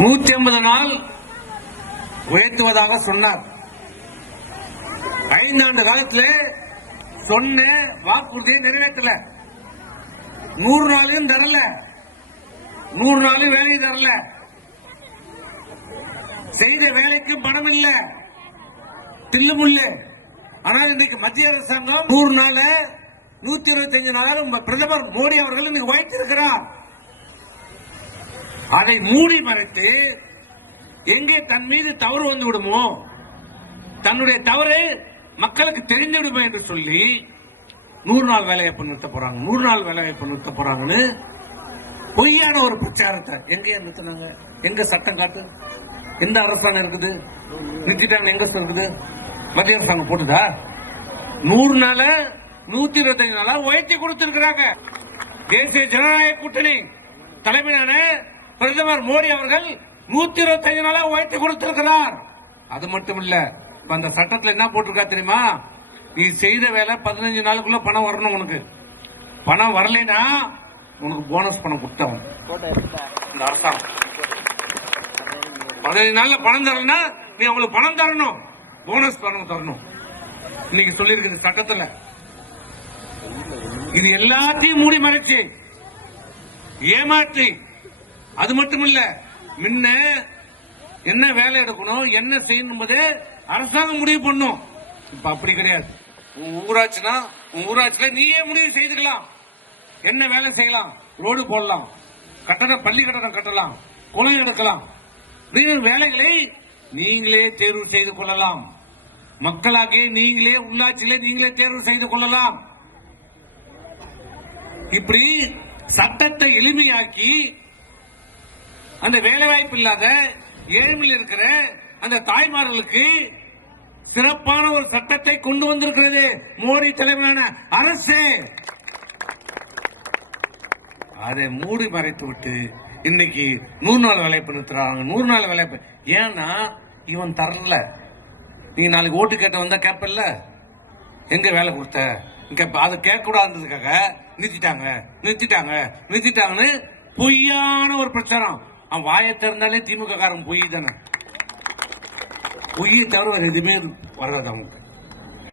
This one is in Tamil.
150 நாள் உயர்த்துவதாக சொன்னார். 5 ஆண்டு காலத்தில் சொன்ன வாக்குறுதியை நிறைவேற்றல. 100 நாளையும் தரல, 100 நாளும் வேலையை தரல, செய்த வேலைக்கு பணம் இல்ல, தில்லுமுல்ல. ஆனால் இன்றைக்கு மத்திய அரசாங்கம் 100 நாள் 125 நாளும் பிரதமர் மோடி அவர்கள் இன்னைக்கு வைத்திருக்கிறார். அதை மூடி மறைத்து எங்கே தன் மீது தவறு வந்து விடுமோ, தன்னுடைய தவறு மக்களுக்கு தெரிந்து விடுமோ என்று சொல்லி 100 நாள் வேலைவாய்ப்பு நிறுத்த போறாங்க, 100 நாள் வேலைவாய்ப்பு நிறுத்த போறாங்கன்னு பொய்யான ஒரு பிரச்சாரத்தை எங்கே நிறுத்தினாங்க? எங்க சட்டம் காட்டு? எந்த அரசாங்கம் இருக்குது? நிறுத்திட்டாங்க. எங்க இருக்குது? மத்திய அரசாங்கம் போட்டுதா? 100 நாள 125 நாளா உயர்த்தி கொடுத்திருக்கிறாங்க. தேசிய ஜனநாயக கூட்டணி தலைமையிலான பிரதமர் மோடி அவர்கள் 125 நாளா உயர்த்தி கொடுத்திருக்கிறார். அது மட்டும் இல்ல, அந்த சட்டத்தில் என்ன போட்டிருக்கா தெரியுமா? நீ செய்த வேலை 15 நாளுக்குள்ள பணம் வரணும். உனக்கு பணம் வரலைன்னா உனக்கு போனஸ் பணம் கொடுத்தவன் இந்த அரசாங்கம். 15 நாள்ல பணம் தரலன்னா நீ அவங்களுக்கு பணம் தரணும், போனஸ் பணம் தரணும். இன்னைக்கு சொல்லியிருக்கு சட்டத்தில். இது எல்லாத்தையும் மூடி மறைச்சு ஏமாற்றி, அது மட்டும் இல்ல, முன்ன என்ன வேலை எடுக்கணும், என்ன செய்யணும் என்பது அரசாங்கம் முடிவு பண்ணும். இப்ப அப்படி கிடையாது. உன் ஊராட்சினா உன் ஊராட்சியில நீயே முடிவு செய்துக்கலாம். என்ன வேலை செய்யலாம்? ரோடு போடலாம், பள்ளி கட்டடம் கட்டலாம், குளம் எடுக்கலாம். வேலைகளை நீங்களே தேர்வு செய்து கொள்ளலாம். மக்களாகிய நீங்களே உள்ளாட்சியிலே நீங்களே தேர்வு செய்து கொள்ளலாம். இப்படி சட்டத்தை எளிமையாக்கி அந்த வேலைவாய்ப்பு இல்லாத ஏழ்மையில் இருக்கிற அந்த தாய்மார்களுக்கு சிறப்பான ஒரு சட்டத்தை கொண்டு வந்திருக்கிறது மோடி தலைமையிலான அரசு. அதை மூடி மறைத்து விட்டு இன்னைக்கு 100 நாள் வேலைவாய்ப்பு நிறுத்துறாங்க. 100 நாள் வேலைவாய்ப்பு ஏன்னா இவன் தரல. நீ நாளைக்கு ஓட்டு கேட்ட வந்தா கேப்பல்ல, எங்க வேலை கொடுத்த அதை கேட்க கூடாதுக்காக நிறுத்திட்டாங்கன்னு பொய்யான ஒரு பிரச்சாரம். அவன் வாயை திறந்தாலே திமுக காரன் பொய் தானே. பொய்யை தவிர வேற எதுவுமே வராது அவனுக்கு.